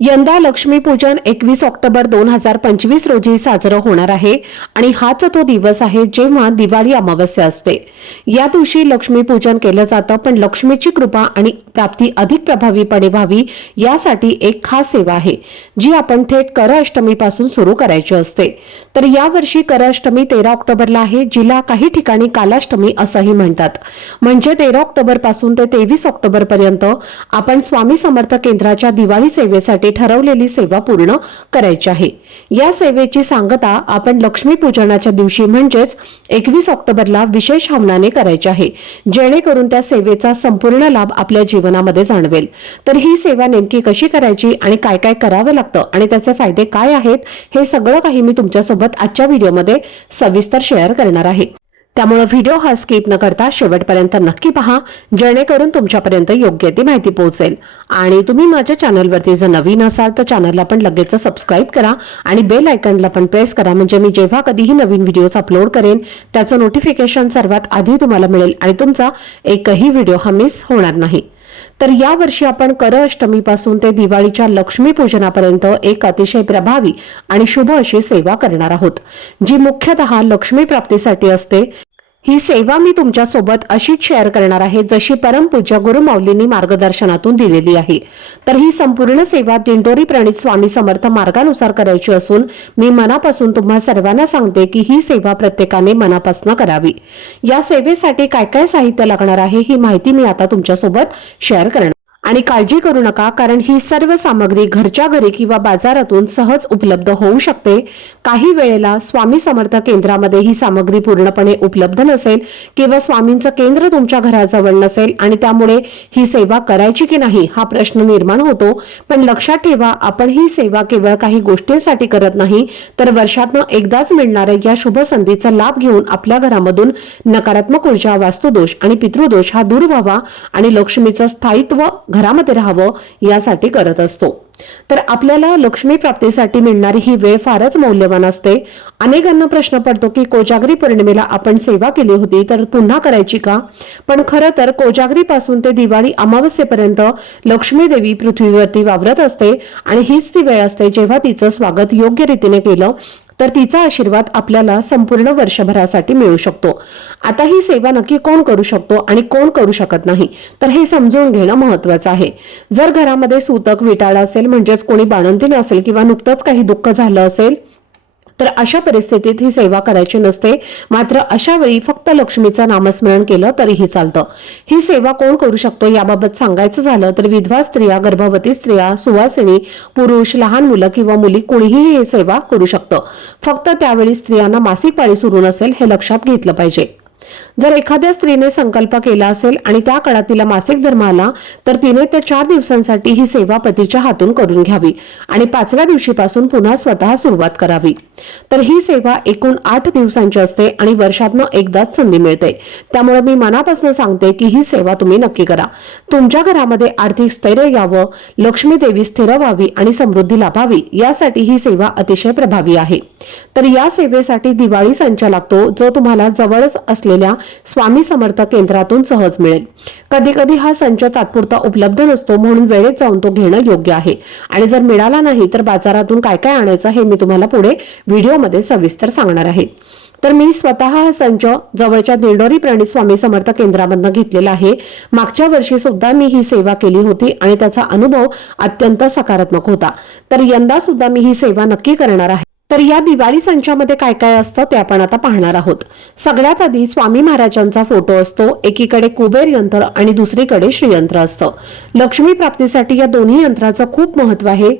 यंदा लक्ष्मीपूजन एकवीस ऑक्टोबर दोन हजार पंचवीस रोजी साजरं होणार आहे आणि हाच तो दिवस आहे जेव्हा दिवाळी अमावस्या असते. या दिवशी लक्ष्मीपूजन केलं जातं पण लक्ष्मीची कृपा आणि प्राप्ती अधिक प्रभावीपणे व्हावी यासाठी एक खास सेवा आहे जी आपण थेट करअष्टमीपासून सुरू करायची असते. तर यावर्षी करअष्टमी तेरा ऑक्टोबरला आहे जिला काही ठिकाणी कालाष्टमी असंही म्हणतात. म्हणजे तेरा ऑक्टोबरपासून ते तेवीस ऑक्टोबरपर्यंत आपण स्वामी समर्थ केंद्राच्या दिवाळी सेवेसाठी ठरवलेली सेवा पूर्ण करायची आहे. या सेवेची सांगता आपण लक्ष्मी पूजनाच्या दिवशी म्हणजेच एकवीस ऑक्टोबरला विशेष हवनाने करायची आहे. जेणेकरून त्या सेवेचा संपूर्ण लाभ आपल्या जीवनामध्ये जाणवेल. तर ही सेवा नेमकी कशी करायची आणि काय काय करावं लागतं आणि त्याचे फायदे काय आहेत हे सगळं काही मी तुमच्यासोबत आजच्या व्हिडिओमध्ये सविस्तर शेअर करणार आहे. त्यामुळे व्हिडिओ हा स्किप न करता शेवटपर्यंत नक्की पहा जेणेकरून तुमच्यापर्यंत योग्य ती माहिती पोहोचेल. आणि तुम्ही माझ्या चॅनलवरती जर नवीन असाल तर चॅनलला पण लगेच सबस्क्राईब करा आणि बेल आयकनला पण प्रेस करा म्हणजे मी जेव्हा कधीही नवीन व्हिडिओज अपलोड करेन त्याचं नोटिफिकेशन सर्वात आधी तुम्हाला मिळेल आणि तुमचा एकही व्हिडिओ हा मिस होणार नाही. तर या वर्षी आपण कर अष्टमीपासून ते दिवाळीच्या लक्ष्मी पूजनापर्यंत एक अतिशय प्रभावी आणि शुभ अशी सेवा करणार आहोत जी मुख्यतः लक्ष्मी प्राप्तीसाठी असते. ही सेवा मी तुमच्यासोबत अशीच शेअर करणार आहे जशी परमपूज्य गुरुमाऊलींनी मार्गदर्शनातून दिलेली आहे. तर ही संपूर्ण सेवा दिंडोरी प्रणित स्वामी समर्थ मार्गानुसार करायची असून मी मनापासून तुम्हा सर्वांना सांगते की ही सेवा प्रत्येकाने मनापासून करावी. या सेवेसाठी काय काय साहित्य लागणार आहे ही माहिती मी आता तुमच्यासोबत शेअर करणार आणि काळजी करू नका कारण ही सर्व सामग्री घरच्या घरी किंवा बाजारातून सहज उपलब्ध होऊ शकते. काही वेळेला स्वामी समर्थ केंद्रामध्ये ही सामग्री पूर्णपणे उपलब्ध नसेल किंवा स्वामींचं केंद्र तुमच्या घराजवळ नसेल आणि त्यामुळे ही सेवा करायची की नाही हा प्रश्न निर्माण होतो. पण लक्षात ठेवा आपण ही सेवा केवळ काही गोष्टींसाठी करत नाही तर वर्षातनं एकदाच मिळणाऱ्या या शुभ संधीचा लाभ घेऊन आपल्या घरामधून नकारात्मक ऊर्जा वास्तुदोष आणि पितृदोष हा दूर व्हावा आणि लक्ष्मीचं स्थायित्व घरामध्ये राहावं यासाठी करत असतो. तर आपल्याला लक्ष्मी प्राप्तीसाठी मिळणारी ही वेळ फारच मौल्यवान असते. अनेकांना प्रश्न पडतो की कोजागरी पौर्णिमेला आपण सेवा केली होती तर पुन्हा करायची का? पण खरं तर कोजागरी पासून ते दिवाळी अमावस्येपर्यंत लक्ष्मी देवी पृथ्वीवरती वावरत असते आणि हीच ती वेळ असते जेव्हा तिचं स्वागत योग्य रीतीने केलं तर तिचा आशीर्वाद आपल्याला संपूर्ण वर्षभरासाठी मिळू शकतो. आता ही सेवा नक्की कोण करू शकतो आणि कोण करू शकत नाही तर हे समजून घेणं महत्वाचं आहे. जर घरामध्ये सूतक विटाळा असेल म्हणजेच कोणी बाणंतीन असेल किंवा नुकतंच काही दुःख झालं असेल तर अशा परिस्थितीत ही सेवा करायची नसते. मात्र अशा वेळी फक्त लक्ष्मीचं नामस्मरण केलं तरीही चालतं. ही सेवा कोण करू शकतो याबाबत सांगायचं झालं तर विधवा स्त्रिया गर्भवती स्त्रिया सुवासिनी पुरुष लहान मुलं किंवा मुली कोणीही ही सेवा करू शकतं. फक्त त्यावेळी स्त्रियांना मासिक पाळी सुरू नसेल हे लक्षात घेतलं पाहिजे. जर एखाद्या स्त्रीने संकल्प केला असेल आणि त्या काळात तिला मासिक धर्म आला तर तिने त्या चार दिवसांसाठी ही सेवा पतीच्या हातून करून घ्यावी आणि पाचव्या दिवशीपासून पुन्हा स्वतः सुरुवात करावी. तर ही सेवा एकूण आठ दिवसांची असते आणि वर्षातनं एकदाच संधी मिळते. त्यामुळे मी मनापासून सांगते की ही सेवा तुम्ही नक्की करा. तुमच्या घरामध्ये आर्थिक स्थैर्य यावं लक्ष्मी देवी स्थिर व्हावी आणि समृद्धी लाभावी यासाठी ही सेवा अतिशय प्रभावी आहे. तर या सेवेसाठी दिवाळी संच लागतो जो तुम्हाला जवळच असलेल्या स्वामी समर्थ केंद्रातून सहज मिळेल. कधी कधी हा संच तात्पुरता उपलब्ध नसतो म्हणून वेळेत जाऊन तो घेणं योग्य आहे. आणि जर मिळाला नाही तर बाजारातून काय काय आणायचं हे मी तुम्हाला पुढे व्हिडिओमध्ये सविस्तर सांगणार आहे. तर मी स्वतः हा संच जवळच्या दिंडोरी प्रणित स्वामी समर्थ केंद्रामधनं घेतलेला आहे. मागच्या वर्षी सुद्धा मी ही सेवा केली होती आणि त्याचा अनुभव अत्यंत सकारात्मक होता. तर यंदा सुद्धा मी ही सेवा नक्की करणार आहे. तर या दिवाळी संचामध्ये काय काय असतं ते आपण आता पाहणार आहोत. सगळ्यात आधी स्वामी महाराजांचा फोटो असतो एकीकडे कुबेर यंत्र आणि दुसरीकडे श्रीयंत्र असतं. लक्ष्मी प्राप्तीसाठी या दोन्ही यंत्राचं खूप महत्त्व आहे.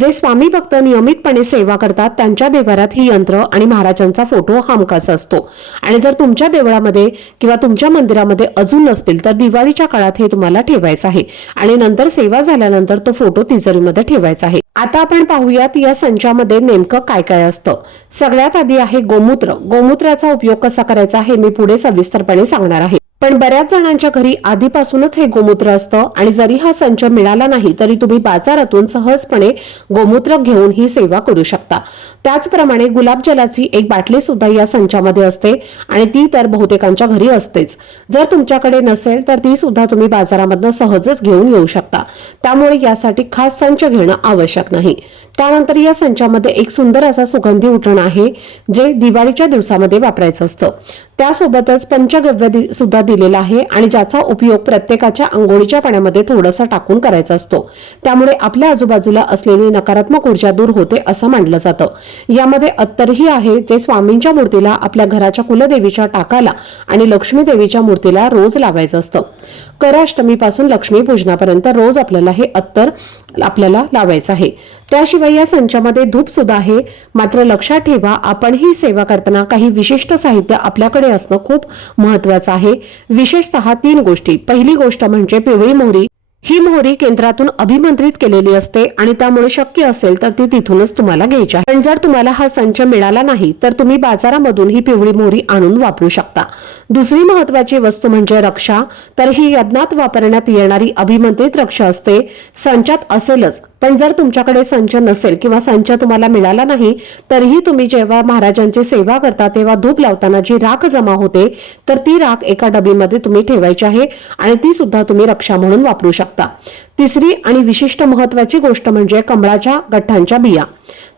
जे स्वामी भक्त नियमितपणे सेवा करतात त्यांच्या देवारात ही यंत्र आणि महाराजांचा फोटो हमखास असतो. आणि जर तुमच्या देवळामध्ये किंवा तुमच्या मंदिरामध्ये अजून नसतील तर दिवाळीच्या काळात हे तुम्हाला ठेवायचं आहे. आणि नंतर सेवा झाल्यानंतर तो फोटो तिजोरीमध्ये ठेवायचा आहे. आता आपण पाहूयात या संचामध्ये नेमकं काय काय असतं. सगळ्यात आधी आहे गोमूत्र. गोमूत्राचा उपयोग कसा करायचा हे मी पुढे सविस्तरपणे सांगणार आहे. पण बऱ्याच जणांच्या घरी आधीपासूनच हे गोमूत्र असतं आणि जरी हा संच मिळाला नाही तरी तुम्ही बाजारातून सहजपणे गोमूत्र घेऊन ही सेवा करू शकता. त्याचप्रमाणे गुलाबजलाची एक बाटली सुद्धा या संचामध्ये असते आणि ती तर बहुतेकांच्या घरी असतेच. जर तुमच्याकडे नसेल तर ती सुद्धा तुम्ही बाजारामधनं सहजच घेऊन येऊ शकता. त्यामुळे यासाठी खास संच घेणं आवश्यक नाही. त्यानंतर या संचामध्ये एक सुंदर असा सुगंधी उठण आहे जे दिवाळीच्या दिवसामध्ये वापरायचं असतं. त्यासोबतच पंचगव्य दि- सुद्धा दिलेला आहे आणि ज्याचा उपयोग प्रत्येकाच्या आंघोळीच्या पाण्यामध्ये थोडासा टाकून करायचा असतो. त्यामुळे आपल्या आजूबाजूला असलेली नकारात्मक ऊर्जा दूर होते असं मानलं जातं. यामध्ये अत्तरही आहे जे स्वामींच्या मूर्तीला आपल्या घराच्या कुलदेवीच्या टाकाला आणि लक्ष्मी देवीच्या मूर्तीला रोज लावायचं असतं. कराष्टमीपासून लक्ष्मी पूजनापर्यंत रोज आपल्याला हे अत्तर आपल्याला लावायचं आहे. त्याशिवाय या संचामध्ये धूप सुद्धा आहे. मात्र लक्षात ठेवा आपण ही सेवा करताना काही विशिष्ट साहित्य आपल्याकडे असणं खूप महत्वाचं आहे. विशेषतः तीन गोष्टी. पहिली गोष्ट म्हणजे पिवळी मोहरी. ही मोहरी केंद्रातून अभिमंत्रित केलेली असते आणि त्यामुळे शक्य असेल तर ती तिथूनच तुम्हाला घ्यायची आहे. पण जर तुम्हाला हा संच मिळाला नाही तर तुम्ही बाजारामधून ही पिवळी मोहरी आणून वापरू शकता. दुसरी महत्वाची वस्तू म्हणजे रक्षा. तर ही यज्ञात वापरण्यात येणारी अभिमंत्रित रक्षा असते. संचात असेलच. पण जर तुमच्याकडे संच नसेल किंवा संच तुम्हाला मिळाला नाही तरीही तुम्ही जेव्हा महाराजांची सेवा करता तेव्हा धूप लावताना जी राख जमा होते तर ती राख एका डबीमध्ये तुम्ही ठेवायची आहे आणि ती सुद्धा तुम्ही रक्षा म्हणून वापरू शकता. तिसरी आणि विशिष्ट महत्वाची गोष्ट म्हणजे कमळाच्या गठ्ठांच्या बिया.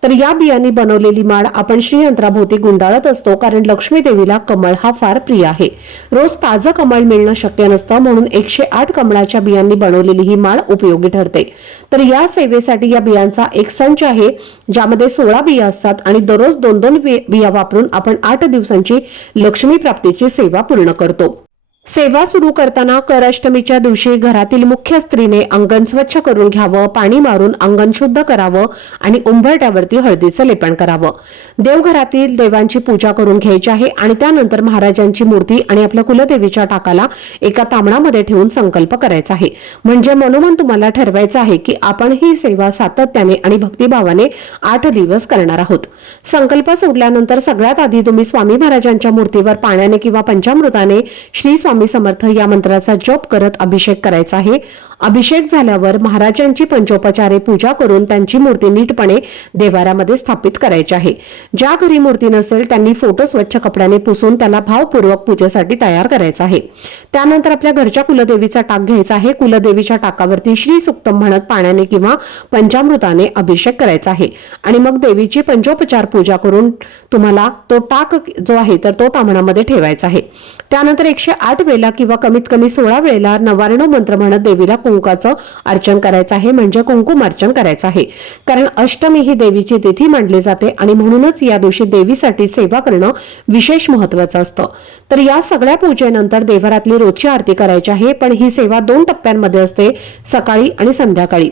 तर या बियांनी बनवलेली माळ आपण श्रीयंत्राभोवती गुंडाळत असतो कारण लक्ष्मी देवीला कमळ हा फार प्रिय आहे. रोज ताजं कमळ मिळणं शक्य नसतं म्हणून एकशे आठ कमळाच्या बियांनी बनवलेली ही माळ उपयोगी ठरते. तर या सेवेसाठी या बियांचा एक संच आहे ज्यामध्ये सोळा बिया असतात आणि दररोज दोन दोन बिया वापरून आपण आठ दिवसांची लक्ष्मी प्राप्तीची सेवा पूर्ण करतो. सेवा सुरू करताना करअष्टमीच्या दिवशी घरातील मुख्य स्त्रीने अंगण स्वच्छ करून घ्यावं पाणी मारून अंगण शुद्ध करावं आणि उंबरट्यावरती हळदीचं लेपण करावं. देवघरातील देवांची पूजा करून घ्यायची आहे आणि त्यानंतर महाराजांची मूर्ती आणि आपल्या कुलदेवीच्या टाकाला एका तांबणामध्ये ठेवून संकल्प करायचा आहे. म्हणजे मनोमन तुम्हाला ठरवायचं आहे की आपण ही सेवा सातत्याने आणि भक्तिभावाने आठ दिवस करणार आहोत. संकल्प सोडल्यानंतर सगळ्यात आधी तुम्ही स्वामी महाराजांच्या मूर्तीवर पाण्याने किंवा पंचामृताने श्री स्वामी समर्थ या मंत्राचा जप करत अभिषेक करायचा आहे. अभिषेक झाल्यावर महाराजांची पंचोपचारे पूजा करून त्यांची मूर्ती नीटपणे देवाऱ्यामध्ये स्थापित करायची आहे. ज्या घरी मूर्ती नसेल त्यांनी फोटो स्वच्छ कपड्याने पुसून त्याला भावपूर्वक पूजेसाठी तयार करायचा आहे. त्यानंतर आपल्या घरच्या कुलदेवीचा टाक घ्यायचा आहे. कुलदेवीच्या टाकावरती श्री सुक्तम म्हणत पाण्याने किंवा पंचामृताने अभिषेक करायचा आहे. आणि मग देवीची पंचोपचार पूजा करून तुम्हाला तो टाक जो आहे तर तो तांबणामध्ये ठेवायचा आहे. त्यानंतर एकशे आठ वेळेला किंवा कमीत कमी सोळा वेळेला नवार्ण मंत्र म्हणत देवीला कुंकाचं अर्चन करायचं आहे म्हणजे कुंकुम अर्चन करायचं आहे. कारण अष्टमी ही देवीची तिथी मानली जाते आणि म्हणूनच या दिवशी देवीसाठी सेवा करणं विशेष महत्वाचं असतं. तर या सगळ्या पूजेनंतर देवरातली रोजची आरती करायची आहे पण ही सेवा दोन टप्प्यांमध्ये असते सकाळी आणि संध्याकाळी.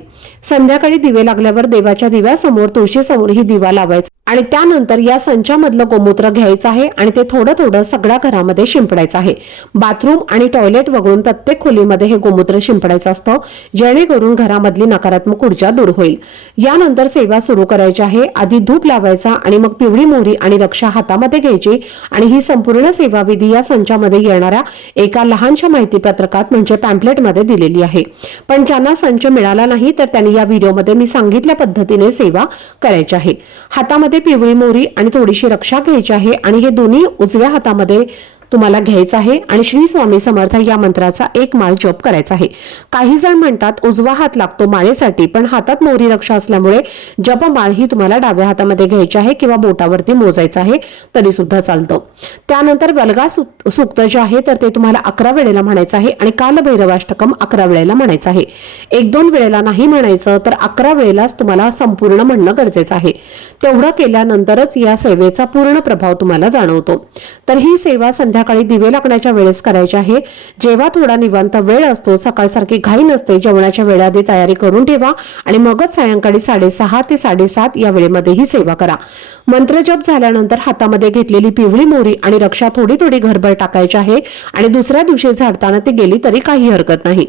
संध्याकाळी दिवे लागल्यावर देवाच्या दिव्यासमोर तुळशी समोर ही दिवा लावायचा आणि त्यानंतर या संचामधलं गोमूत्र घ्यायचं आहे आणि ते थोडं थोडं सगळ्या घरामध्ये शिंपडायचं आहे. बाथरूम आणि टॉयलेट वगळून प्रत्येक खोलीमध्ये हे गोमूत्र शिंपडायचं असतं जेणेकरून घरामधली नकारात्मक ऊर्जा दूर होईल. यानंतर सेवा सुरू करायची आहे. आधी धूप लावायचा आणि मग पिवळी मोहरी आणि रक्षा हातामध्ये घ्यायची आणि ही संपूर्ण सेवा विधी या संचामध्ये येणाऱ्या एका लहानशा माहिती पत्रकात म्हणजे पॅम्पलेटमध्ये दिलेली आहे. पण ज्यांना संच मिळाला नाही तर त्यांनी या व्हिडिओमध्ये मी सांगितल्या पद्धतीने सेवा करायची आहे. हातामध्ये पिवळी मोरी आणि थोडीशी रक्षा घ्यायची आहे आणि हे दोन्ही उजव्या हातामध्ये तुम्हाला घ्यायचा आहे आणि श्री स्वामी समर्थ या मंत्राचा एक माळ जप करायचा आहे. काही जण म्हणतात उजवा हात लागतो माळेसाठी पण हातात मोहरी रक्षा असल्यामुळे जपमाळ ही तुम्हाला डाव्या हातामध्ये घ्यायची आहे किंवा बोटावरती मोजायचं आहे तरी सुद्धा चालतं. त्यानंतर वलगा सुक्त जे आहे तर ते तुम्हाला अकरा वेळेला म्हणायचं आहे आणि कालभैरवाष्टकम अकरा वेळेला म्हणायचं आहे. एक दोन वेळेला नाही म्हणायचं तर अकरा वेळेलाच तुम्हाला संपूर्ण म्हणणं गरजेचं आहे. तेवढं केल्यानंतरच या सेवेचा पूर्ण प्रभाव तुम्हाला जाणवतो. तर ही सेवा संध्या संध्याकाळी दिवे लागण्याच्या वेळेस करायचे आहे. जेव्हा थोडा निवांत वेळ असतो सकाळसारखी घाई नसते जेवणाच्या वेळाआधी तयारी करून ठेवा आणि मगच सायंकाळी साडेसहा ते साडेसात या वेळेमध्ये ही सेवा करा. मंत्रजप झाल्यानंतर हातामध्ये घेतलेली पिवळी मोहरी आणि रक्षा थोडी थोडी घरभर टाकायची आहे आणि दुसऱ्या दिवशी झाडताना ती गेली तरी काही हरकत नाही.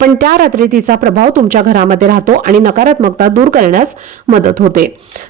पण त्या रात्री तिचा प्रभाव तुमच्या घरामध्ये राहतो आणि नकारात्मकता दूर करण्यास मदत होते.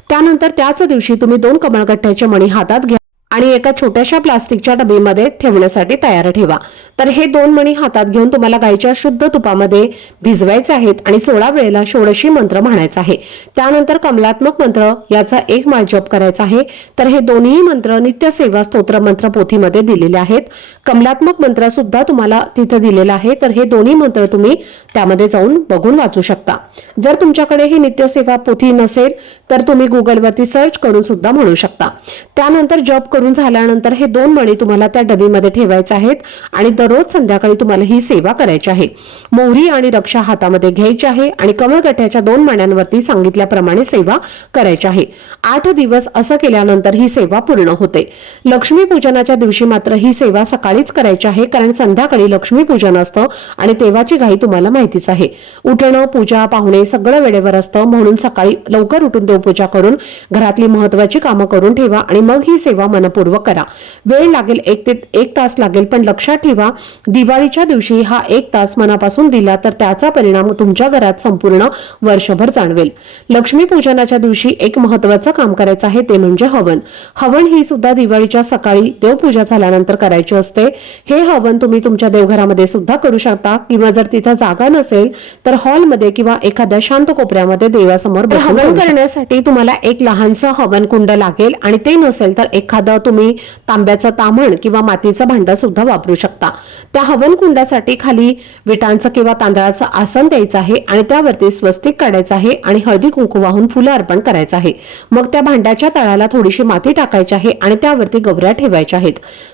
त्यानंतर त्याच दिवशी तुम्ही दोन कमळगठ्ठ्याचे मणी हातात घ्या आणि एका छोट्याशा प्लास्टिकच्या डबीमध्ये ठेवण्यासाठी तयार ठेवा. तर हे दोन मणी हातात घेऊन तुम्हाला गाईच्या शुद्ध तुपामध्ये भिजवायचे आहेत आणि सोळा वेळेला षोडशी मंत्र म्हणायचा आहे. त्यानंतर कमलात्मक मंत्र याचा एक माळ जप करायचा आहे. तर हे दोन्ही मंत्र नित्य सेवा स्तोत्र मंत्र पोथीमध्ये दिलेले आहेत. कमलात्मक मंत्र सुद्धा तुम्हाला तिथं दिलेला आहे. तर हे दोन्ही मंत्र तुम्ही त्यामध्ये जाऊन बघून वाचू शकता. जर तुमच्याकडे ही नित्यसेवा पोथी नसेल तर तुम्ही गुगलवरती सर्च करून सुद्धा म्हणू शकता. त्यानंतर जप करून झाल्यानंतर हे दोन मणी तुम्हाला त्या डबीमध्ये ठेवायचे आहेत आणि दररोज संध्याकाळी तुम्हाला ही सेवा करायची आहे. मोहरी आणि रक्षा हातामध्ये घ्यायची आहे आणि कमळगठ्याच्या दोन मण्यांवरती सांगितल्याप्रमाणे सेवा करायची आहे. आठ दिवस असं केल्यानंतर ही सेवा पूर्ण होते. लक्ष्मी पूजनाच्या दिवशी मात्र ही सेवा सकाळीच करायची आहे कारण संध्याकाळी लक्ष्मी पूजन असतं आणि तेव्हाची घाई तुम्हाला माहितीच आहे. उठणं पूजा पाहुणे सगळं वेळेवर असतं म्हणून सकाळी लवकर उठून देवपूजा करून घरातली महत्वाची कामं करून ठेवा आणि मग ही सेवा मनपूर्वक करा. वेळ लागेल एक ते एक तास लागेल पण लक्षात ठेवा दिवाळीच्या दिवशी हा एक तास मनापासून दिला तर त्याचा परिणाम तुमच्या घरात संपूर्ण वर्षभर जाणवेल. लक्ष्मी पूजनाच्या दिवशी एक महत्वाचं काम करायचं आहे ते म्हणजे हवन. हवन ही सुद्धा दिवाळीच्या सकाळी देवपूजा झाल्यानंतर करायची असते. हे हवन तुम्ही तुमच्या देवघरामध्ये सुद्धा करू शकता किंवा जर तिथं जागा नसेल तर हॉलमध्ये किंवा एखाद्या शांत कोपऱ्यामध्ये देवासमोर हवन करण्यासाठी तुम्हाला एक लहानसं हवन कुंड लागेल आणि ते नसेल तर एखादं तुम्ही तांब्याचं तामण किंवा मातीचं भांडं सुद्धा वापरू शकता. त्या हवन कुंडासाठी खाली विटांचं किंवा तांदळाचं आसन द्यायचं आहे आणि त्यावरती स्वस्तिक काढायचं आहे आणि हळदी कुंकू वाहून फुलं अर्पण करायचं आहे. मग त्या भांड्याच्या तळाला थोडीशी माती टाकायची आहे आणि त्यावरती गवऱ्या ठेवायच्या आहेत.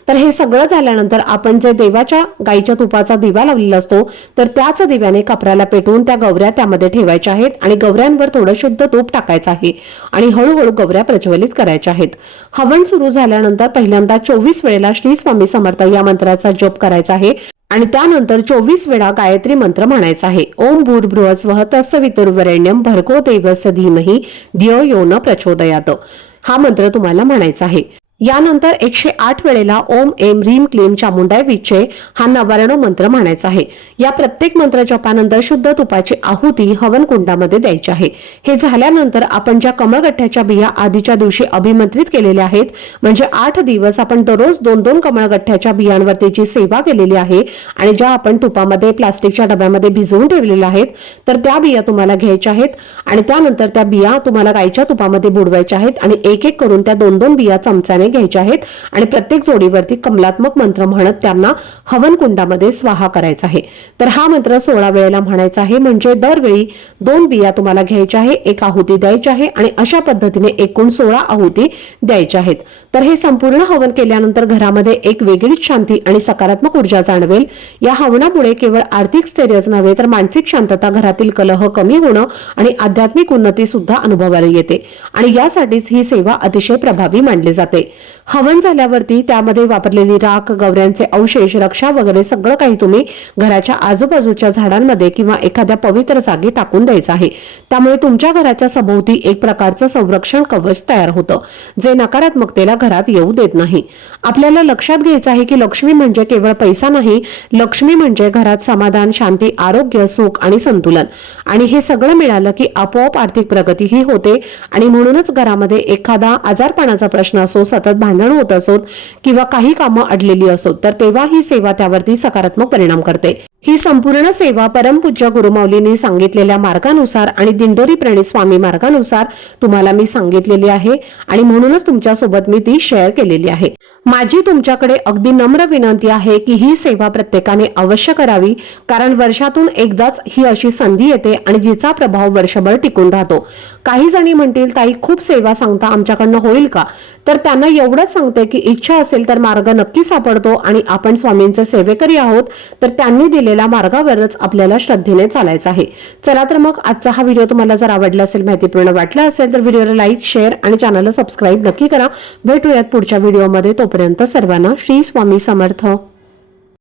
तर हे सगळं झाल्यानंतर आपण जे देवाच्या गाईच्या तुपाचा दिवा लावलेला असतो तर त्याच दिव्याने कपड्याला पेटवून त्या गवऱ्या त्यामध्ये ठेवायच्या आहेत आणि गवऱ्यांवर थोडं शुद्ध तूप टाकायचं आहे आणि हळूहळू गवऱ्या प्रज्वलित करायच्या आहेत. हवन सुरू झाल्यानंतर पहिल्यांदा चोवीस वेळेला श्री स्वामी समर्थ या मंत्राचा जप करायचा आहे आणि त्यानंतर चोवीस वेळा गायत्री मंत्र म्हणायचा आहे. ओम भूर्भुवस्वः तस्सवितुर्वरेण्यम भर्गो देवस धीमही धियो यो न प्रचोदयात. हा मंत्र तुम्हाला म्हणायचा आहे. यानंतर एकशे आठ वेळेला ओम एम रीम क्लीम चामुंडाय विचे हा नवारणव मंत्र म्हणायचा आहे. या प्रत्येक मंत्र जपानंतर शुद्ध तुपाची आहुती हवन कुंडामध्ये द्यायची आहे. हे झाल्यानंतर आपण ज्या कमळगठ्ठ्याच्या बिया आधीच्या दिवशी अभिमंत्रित केलेल्या आहेत म्हणजे आठ दिवस आपण दररोज दोन दोन कमळगठ्ठ्याच्या बियांवरतीची सेवा केलेली आहे आणि ज्या आपण तुपामध्ये प्लास्टिकच्या डब्यामध्ये भिजवून ठेवलेल्या आहेत तर त्या बिया तुम्हाला घ्यायच्या आहेत आणि त्यानंतर त्या बिया तुम्हाला गाईच्या तुपामध्ये बुडवायच्या आहेत आणि एक एक करून त्या दोन दोन बिया चमच्याने घ्यायच्या आहेत आणि प्रत्येक जोडीवरती कमलात्मक मंत्र म्हणत त्यांना हवन कुंडामध्ये स्वाहा करायचा आहे. तर हा मंत्र सोळा वेळेला म्हणायचा आहे म्हणजे दरवेळी दोन बिया तुम्हाला घ्यायच्या आहे एक आहुती द्यायची आहे आणि अशा पद्धतीने एकूण सोळा आहुती द्यायच्या आहेत. तर हे संपूर्ण हवन केल्यानंतर घरामध्ये एक वेगळीच शांती आणि सकारात्मक ऊर्जा जाणवेल. या हवनामुळे केवळ आर्थिक स्थैर्यच नव्हे तर मानसिक शांतता घरातील कलह कमी होणं आणि आध्यात्मिक उन्नती सुद्धा अनुभवायला येते. आणि यासाठीच ही सेवा अतिशय प्रभावी मानली जाते. हवन झाल्यावरती त्यामध्ये वापरलेली राख गवऱ्यांचे अवशेष रक्षा वगैरे सगळं काही तुम्ही घराच्या आजूबाजूच्या झाडांमध्ये किंवा एखाद्या पवित्र जागी टाकून द्यायचं आहे. त्यामुळे तुमच्या घराच्या सभोवती एक प्रकारचं संरक्षण कवच तयार होतं जे नकारात्मकतेला घरात येऊ देत नाही. आपल्याला लक्षात घ्यायचं आहे की लक्ष्मी म्हणजे केवळ पैसा नाही लक्ष्मी म्हणजे घरात समाधान शांती आरोग्य सुख आणि संतुलन. आणि हे सगळं मिळालं की आपोआप आर्थिक प्रगती ही होते आणि म्हणूनच घरामध्ये एखादा आजारपणाचा प्रश्न असो सतत भांडण होत असोत किंवा काही कामं अडलेली असोत तर तेव्हा ही सेवा त्यावरती सकारात्मक परिणाम करते. ही संपूर्ण सेवा परमपूज्य गुरुमाऊलींनी सांगितलेल्या मार्गानुसार आणि दिंडोरी प्रणित स्वामी मार्गानुसार तुम्हाला मी सांगितलेली आहे आणि म्हणूनच तुमच्यासोबत मी ती शेअर केलेली आहे. माझी तुमच्याकडे अगदी नम्र विनंती आहे की ही सेवा प्रत्येकाने अवश्य करावी कारण वर्षातून एकदाच ही अशी संधी येते आणि जिचा प्रभाव वर्षभर टिकून राहतो. काही जणी म्हणतील ताई खूप सेवा सांगता आमच्याकडनं होईल का? तर त्यांना एवढंच सांगते की इच्छा असेल तर मार्ग नक्की सापडतो आणि आपण स्वामींचे सेवेकरी आहोत तर त्यांनी दिलेल्या मार्गावरच आपल्याला श्रद्धेने चालायचं आहे. चला तर मग आजचा हा व्हिडिओ तुम्हाला जर आवडला असेल माहितीपूर्ण वाटला असेल तर व्हिडिओला लाईक शेअर आणि चॅनलला सबस्क्राईब नक्की करा. भेटूयात पुढच्या व्हिडिओमध्ये. तोपर्यंत सर्वांना श्री स्वामी समर्थ.